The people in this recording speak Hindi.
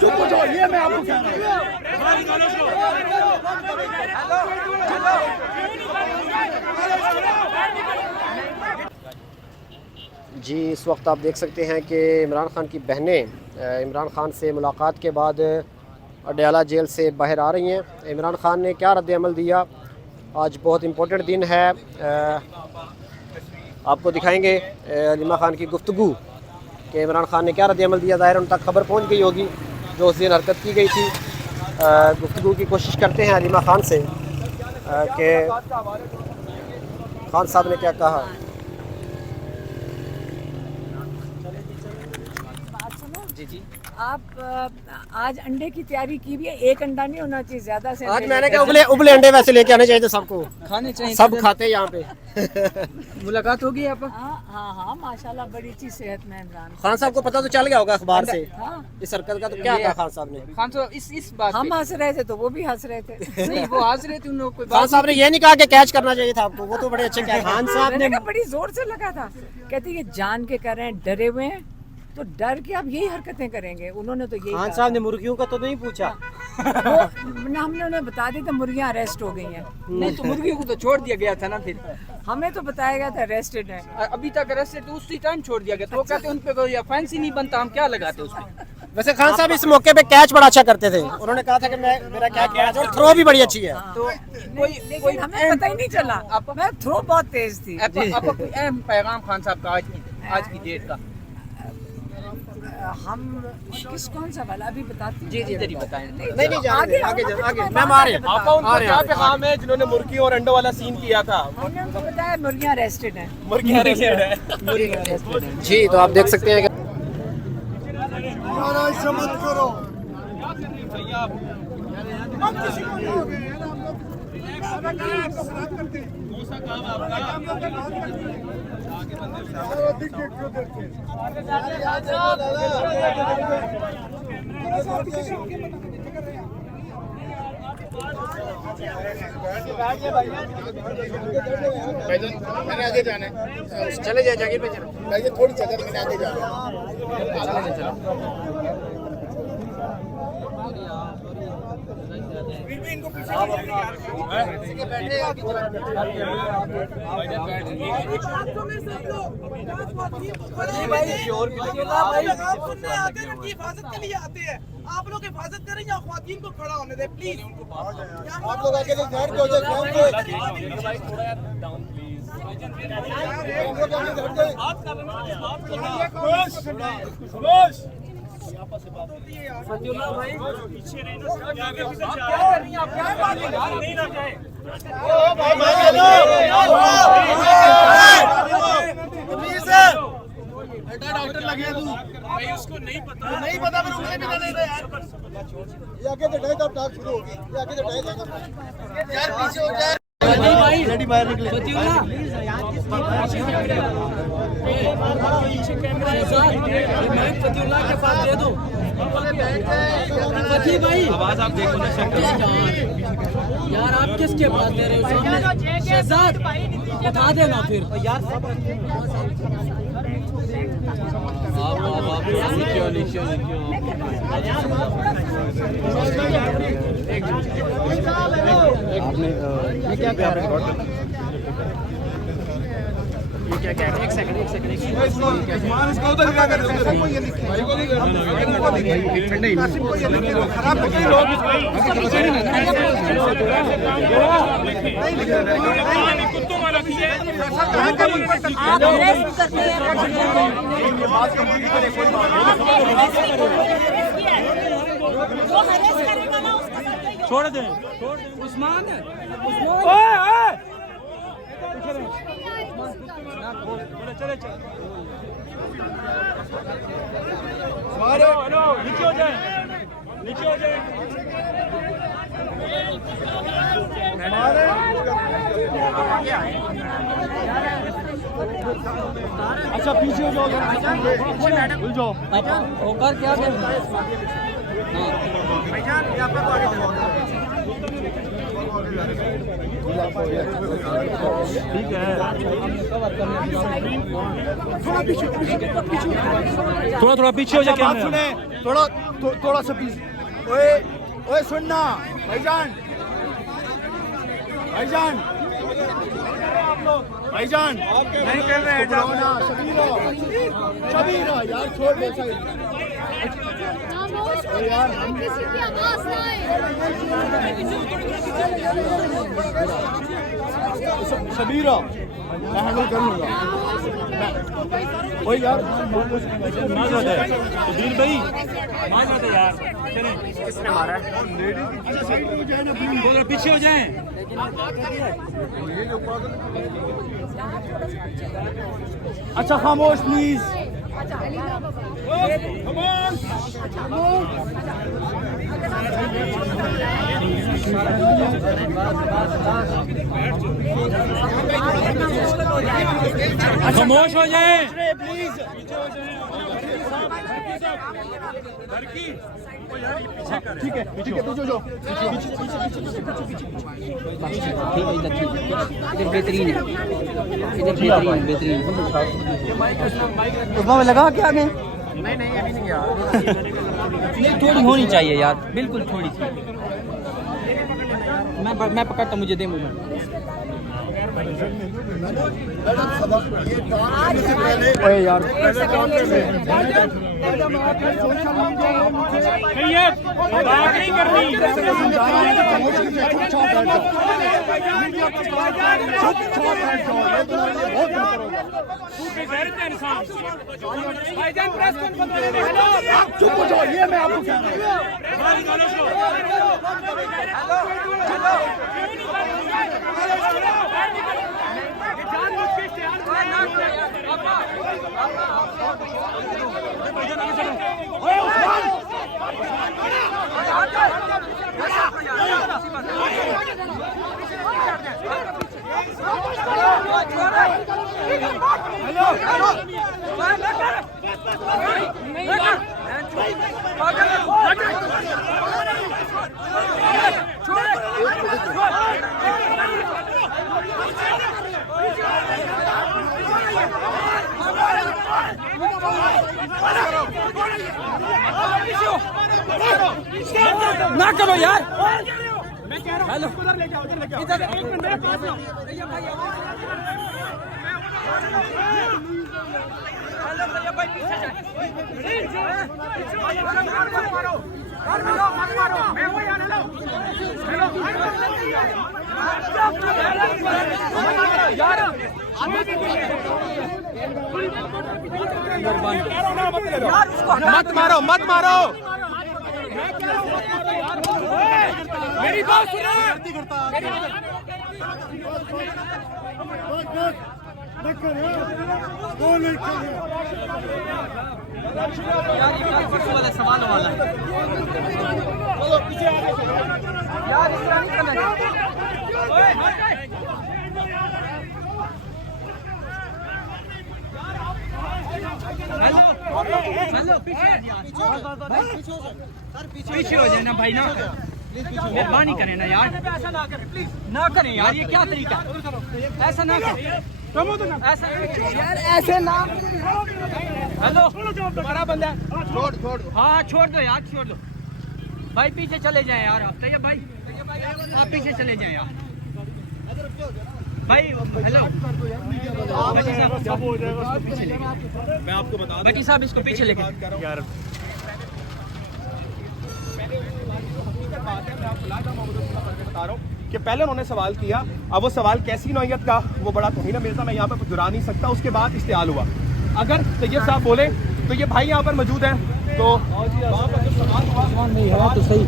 चुप हो जाओ, ये मैं आपको कहता जी। इस वक्त आप देख सकते हैं कि इमरान खान की बहनें इमरान खान से मुलाकात के बाद अडयाला जेल से बाहर आ रही हैं। इमरान खान ने क्या रद्द-ए-अमल दिया, आज बहुत इम्पोर्टेंट दिन है। आपको दिखाएंगे अलीमा खान की गुफ्तगू कि इमरान खान ने क्या रद्द-ए-अमल दिया। ज़ाहिर उन तक खबर पहुंच गई होगी जो उस दिन हरकत की गई थी। गुफ्तगू की कोशिश करते हैं अलीमा खान से कि खान साहब ने क्या कहा। जी जी, आप आज अंडे की तैयारी की भी है, एक अंडा नहीं होना चाहिए, ज्यादा से आज मैंने कहा उबले अंडे वैसे लेके आने चाहिए थे, सबको खाने चाहिए, सब खाते हैं यहाँ पे। मुलाकात होगी आप? हाँ माशाल्लाह बड़ी अच्छी सेहत में इमरान खान साहब को पता तो चल गया होगा अखबार से हाँ। इस हरकत का, तो क्या कहा खान साहब ने? खान साहब इस बात हम हंस रहे थे तो वो भी हंस रहे थे। नहीं, वो हंस रहे थे, उन लोगों को खान साहब ने ये नहीं कहा कि कैच करना चाहिए था आपको, वो तो बड़े अच्छे क्या खान साहब मैंने कहा बड़ी जोर से लगा था, कहती है जान के कर रहे हैं, डरे हुए हैं तो डर के आप यही हरकतें करेंगे। उन्होंने तो यही खान साहब ने मुर्गियों का तो नहीं पूछा। हमने उन्हें बता दी था मुर्गियां अरेस्ट हो गई हैं। नहीं तो मुर्गियों को तो छोड़ दिया गया था ना, फिर हमें तो बताया गया था अरेस्टेड है। अभी तक अरेस्टेड तो उसी टाइम छोड़ दिया गया, तो वो कहते उन पे कोई ऑफेंस ही नहीं बनता, हम क्या लगाते उसमें। वैसे खान साहब इस मौके पे कैच बड़ा अच्छा करते थे, उन्होंने कहा था कि मेरा कैच और थ्रो भी बड़ी अच्छी है। तो कोई हमें पता ही नहीं चला, मैं थ्रो बहुत तेज थी। आपका कोई अहम पैगाम खान साहब का आज की डेट का? हम कौन सा वाला अभी बताते? जी इधर ही बताएं। नहीं आगे मैम आ रहे हैं। आपका उनका क्या पैगाम है जिन्होंने मुर्गी और अंडों वाला सीन किया था? हमने उनको बताया मुर्गियां अरेस्टेड हैं। मुर्गियां अरेस्टेड है। जी, तो आप देख सकते हैं कि मत करो। मैंने आगे जाना है, चले जाए जागीर पे चले। थोड़ी जगह मैंने आगे जाना है। हिफाजत के लिए आते हैं, आप लोग हिफाजत करें या ख्वातीन को खड़ा होने दें प्लीज। आप लोग आगे डॉक्टर लगे तू भाई, उसको नहीं पता फिर उंगली भी नहीं यार। ये आगे तो डाइट टॉक शुरू होगी, ये आगे तो डाइट यार पीछे हो जाए। रेडी बाहर निकले फतीउल्लाह के पास दे दो। फती भाई आवाज आप देखो ना यार, आप किसके पास दे रहे हो? शहजाद उठा देना फिर यार। ये क्या कह रहे हैं? ये क्या कह रहे हैं? एक सेकंड इसको उधर क्या कर रहे हो? भाई को नहीं खराब हो गई लोग कुत्तों वाला छोड़ दे उस्मान चले नीचे हो जाए, नीचे हो जाए। अच्छा पीछे हो जाओ, भूल जाओ होकर क्या थोड़ा पीछे हो जाए। बात सुने, थोड़ा सा प्लीज। ओए ओए सुनना भाईजान, भाईजान नहीं कर रहे हैं ना। शबीरा यार छोड़ दे यार, किसी की आवाज ना आए। शबीरा मैं हैंडल कर लूंगा। ओए यार दिल भाई यार किसने मारा है? पीछे हो जाए। अच्छा खामोश प्लीज। खामोश हो जाए प्लीज। ठीक है पीछे जो इधर बेहतरीन है, इधर बेहतरीन उसमें लगा के आगे। नहीं अभी नहीं यार। नहीं थोड़ी होनी चाहिए यार, बिल्कुल थोड़ी सी। मैं पकड़ता, मुझे दे मुझे। ओए यार नहीं करनी। आप चुप हो जाओ, ये मैं आपको कह रहा ना करो यार। हेलो इधर एक मिनट मत मारो मत मारो। मेरी बात सुनो। वाला सवाल वाला है यार, इस तरह नहीं करना चाहिए। पीछे हो जाए ना भाई, ना मेहरबानी करें ना यार, ऐसा ना करें प्लीज, ना करें यार। ये क्या तरीका, ऐसा ना करें, ऐसा यार, ऐसे ना। हेलो बड़ा बंदा है, छोड़ हाँ छोड़ दो यार, छोड़ दो भाई। पीछे चले जाएं यार आप। तैयब भाई आप पीछे चले जाएं यार भाई। हेलो मैं आपको बता भट्टी साहब, इसको पीछे लेके यार बता रहा हूँ कि पहले उन्होंने सवाल किया, अब वो सवाल कैसी नौयत का, वो बड़ा तौहीन मिर्जा, मैं यहाँ पे जुरा नहीं सकता। उसके बाद इस्तेमाल हुआ। अगर तैयब साहब बोले तो ये भाई यहाँ पर मौजूद हैं, तो वहाँ पर जो सवाल हुआ तो सही।